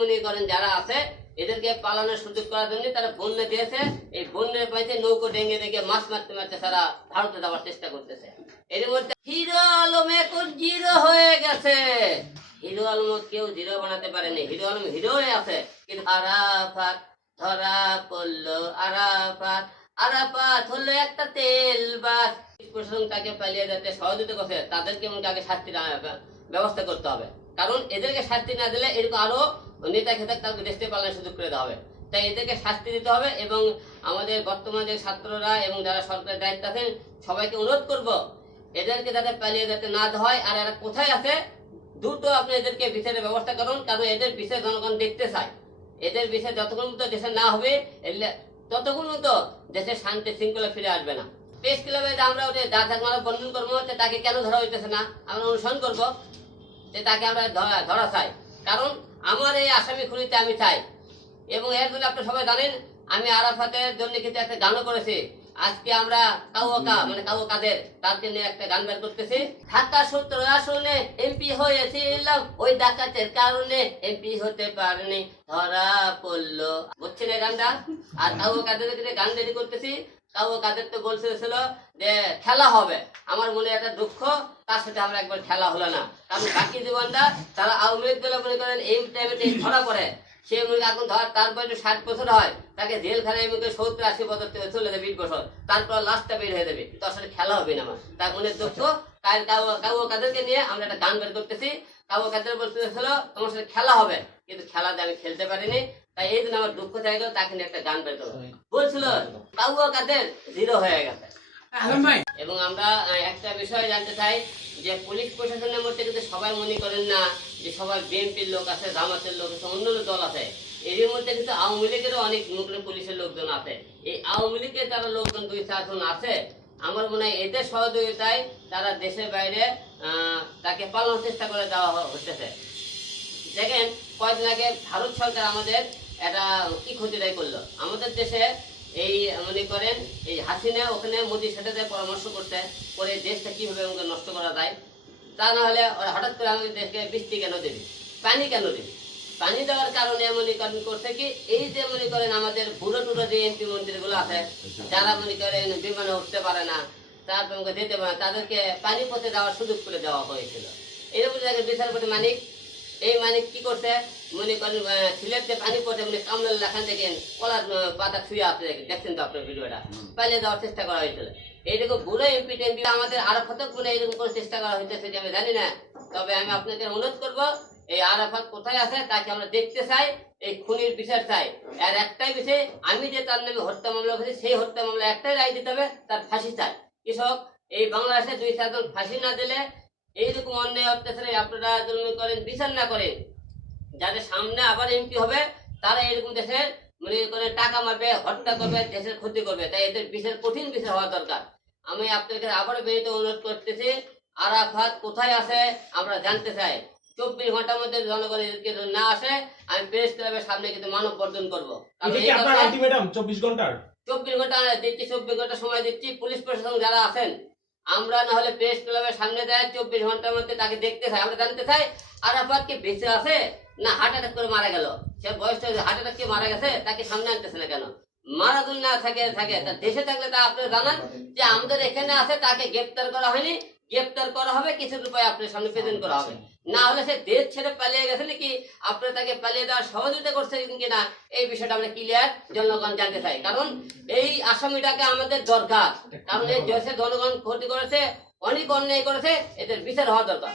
মনে করেন যারা আছে, এদেরকে পালানোর সুযোগ করার জন্য তারা বন্যা দিয়েছে। এই বন্যার পাইতে নৌকো ডেঙ্গে ডেঙ্গে মাছ মারতে মারতে তারা ভারতে যাওয়ার চেষ্টা করতেছে। এর মধ্যে হিরো জিরো হয়ে গেছে। হিরো আলম কেউ জিরো বানাতে পারেনি। হিরো আলম হিরো আছে। কিন্তু আরাফাত ধরা আরাফাত আরাফাত হলো একটা তেল বাস তাকে পালিয়ে যেতে সহযোগিতা করছে। তাদেরকে আগে শাস্তি ব্যবস্থা করতে হবে। কারণ এদেরকে শাস্তি না দিলে এরকম আরও নেতা খেতে তাকে দেশ পালানোর সুযোগ করে দেওয়া হবে। তাই এদেরকে শাস্তি দিতে হবে এবং আমাদের বর্তমান যে ছাত্ররা এবং যারা সরকারের দায়িত্ব আছেন, সবাইকে অনুরোধ করব, এদেরকে যাতে পালিয়ে যেতে না হয় আর এরা কোথায় আছে, দ্রুত আপনি এদেরকে বিচারের ব্যবস্থা করুন, কারণ এদের বিষয় জনগণ দেখতে চায়। এদের বিষয় যতক্ষণ মতো দেশে না হবে ততক্ষণ মতো দেশের শান্তি শৃঙ্খলা ফিরে আসবে না। প্রেস ক্লাবে আমরা ওদের যা থাকবে বন্ধন করব তাকে কেন ধরা হইতেছে না, আমরা অনুসরণ করব, যে তাকে আমরা ধরা ধরা চাই। কারণ আমার এই আসামি খুনিতে আমি চাই। এবং এর জন্য আপনি সবাই জানেন, আমি আরাফাতের জন্য কিন্তু একটা গানও করেছি। আজকে আমরা কাউকা মানে কাউকাদের তাকে নিয়ে একটা গান বের করতেছি। ঢাকা সূত্র আসনে এমপি হয়েছিলাম, ওই ডাকাতের কারণে এমপি হতে পারেনি। ধরা পড়ল। বুঝছেন এই গানটা? আর কাউকাদের গান রেডি করতেছি। তাও কাদের তো বলছিল যে খেলা হবে। আমার মনে একটা দুঃখ তার সাথে আমরা একবার খেলা হলো না। কারণ বাকি জীবনটা তারা আওয়ামী লীগ মনে করেন এই টাইমে ধরা পড়ে সে মনে করেন এখন ধর তার বয়স ষাট বছর হয় তাকে জেলখানায় করেন সত্তর আশি বছর চলে যাবে বিশ বছর। তারপর লাস্টটা বের হয়ে যাবে। তো আসলে খেলা হবে না আমার। তার মনে দুঃখ তাই কাউ কাউ কাদেরকে নিয়ে আমরা একটা গান বের করতেছি। কাউ কাদের বলতেছিল তোমার সাথে খেলা হবে কিন্তু খেলাতে আমি খেলতে পারিনি তাই এই জন্য আমার দুঃখ গেল তাকে নিয়ে একটা গান বের করব বলছিল কাউয়া কাদের জিরো হয়ে গেছে। এবং আমরা একটা বিষয় জানতে চাই যে পুলিশ প্রশাসনের মধ্যে কিন্তু সবাই মনে করেন না যে সবাই বিএনপির লোক আছে, জামাতের লোক আছে, অন্যান্য দল আছে। এর মধ্যে কিন্তু আওয়ামী লীগেরও অনেক মুখে পুলিশের লোকজন আছে। এই আওয়ামী লীগের তারা লোকজন দুই চারজন আছে। আমার মনে হয় এদের সহযোগিতায় তারা দেশের বাইরে তাকে পালানোর চেষ্টা করে দেওয়া হচ্ছে দেখেন, কয়েকদিন আগে ভারত সরকার আমাদের একটা কি ক্ষতিটাই করল। আমাদের দেশে এই মনে করেন এই হাসিনা ওখানে মোদির সাথে যে পরামর্শ করতে করে দেশটা কীভাবে আমাকে নষ্ট করা যায় তা না হলে ওরা হঠাৎ করে আমাদের দেশকে বৃষ্টি কেন দেবে? পানি কেন দেবে? পানি দেওয়ার কারণে মনে করেন করছে কি এই যে মনে করেন আমাদের বুড়ো টুড়ো যে এমপি মন্ত্রীগুলো আছে যারা মনে করেন বিমানে উঠতে পারে না তারপর যেতে পারে না, তাদেরকে পানি পথে যাওয়ার সুযোগ করে দেওয়া হয়েছিল। এরকম জায়গায় বিচারপতি মানিক এই মানে কি করছে? মনে করেন সিলেট পানি পড়ে মানে কামলাল লেখান থেকে কলার পাতা ছুঁয়ে আপনি দেখছেন তো আপনার ভিডিওটা? পালিয়ে দেওয়ার চেষ্টা করা হয়েছিল। এইরকম বুড়ো এমপি টেমপি আমাদের আরও কতক মনে এরকম করে চেষ্টা করা হয়েছে সেটা আমি জানি না। তবে আমি আপনাকে অনুরোধ করব এই আরাফাত কোথায় আছে তাকে আমরা দেখতে চাই এই খুনির বিচার চাই। আর একটাই বিষয় আমি যে তার নামে হত্যা মামলা করেছি সেই হত্যা মামলা একটাই রায় দিতে হবে তার ফাঁসি চাই। কৃষক এই বাংলাদেশে দুই চারজন ফাঁসি না দিলে এইরকম অন্যায় অত্যাচারে আপনারা জন্ম করেন বিচার না করেন যাদের সামনে আবার এমপি হবে তারা এরকম দেশের মনে করে টাকা মারবে হত্যা করবে দেশের ক্ষতি করবে। তাই এদের বিচার কঠিন বিচার হওয়া দরকার। আমি আপনাদের আবারও বেরিতে অনুরোধ করতেছি আরাফাত কোথায় আছে আমরা জানতে চাই। চব্বিশ ঘণ্টার মধ্যে জনগণ এদেরকে না আসে আমি প্রেস ক্লাবের সামনে কিন্তু মানব বর্জন করব চব্বিশ ঘণ্টার? চব্বিশ ঘণ্টা দিচ্ছি চব্বিশ ঘণ্টা সময় দিচ্ছি। পুলিশ প্রশাসন যারা আছেন আমরা না হলে প্রেস ক্লাবের সামনে দেয় চব্বিশ ঘণ্টার মধ্যে তাকে দেখতে চাই, আমরা জানতে চাই, আরাফাত কি বেঁচে আছে না হার্ট অ্যাটাক করে মারা গেল? সে বয়সটা হার্ট অ্যাটাক কে মারা গেছে, তাকে সামনে আনতেছে না কেন? মারা যদি না থাকে থাকে, তা দেশে থাকলে তা আপনি জানান যে আমাদের এখানে আছে, তাকে গ্রেপ্তার করা হয়নি গ্রেপ্তার করা হবে কিছু রূপায় আপনার সামনে প্রেজেন্ট করা হবে। না হলে সে দেশ ছেড়ে পালিয়ে গেছে নাকি? আপনি তাকে পালিয়ে দেওয়ার সহযোগিতা করছে কিনা এই বিষয়টা আমরা ক্লিয়ার জনগণ জানতে চাই কারণ এই আসামিটাকে আমাদের দরকার। কারণ এই দেশে জনগণ ক্ষতি করেছে অনেক অন্যায় করেছে এদের বিচার হওয়া দরকার।